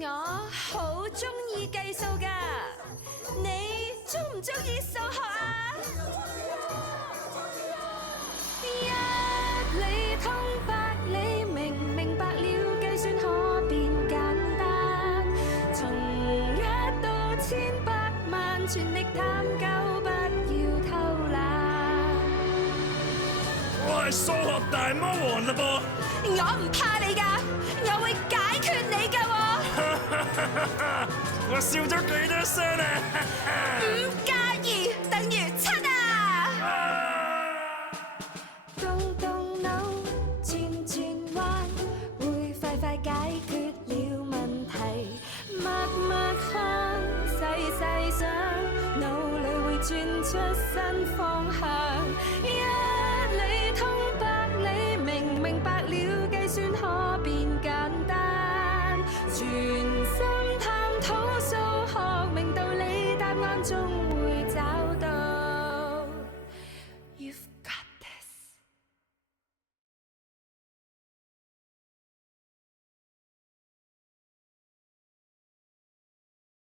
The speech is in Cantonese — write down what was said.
我好中意計數㗎，你中唔中意數學啊？一理通百理明，明白了計算可變簡單。從一到千百萬，全力探究，不要偷懶。我係數學大魔王啦噃！我唔怕你㗎，我會解決你㗎喎。我笑咗幾多聲啊5+2等於7啊！動動腦，轉轉彎，會快快解決了問題。默默看，細細想，腦裏會轉出新方向。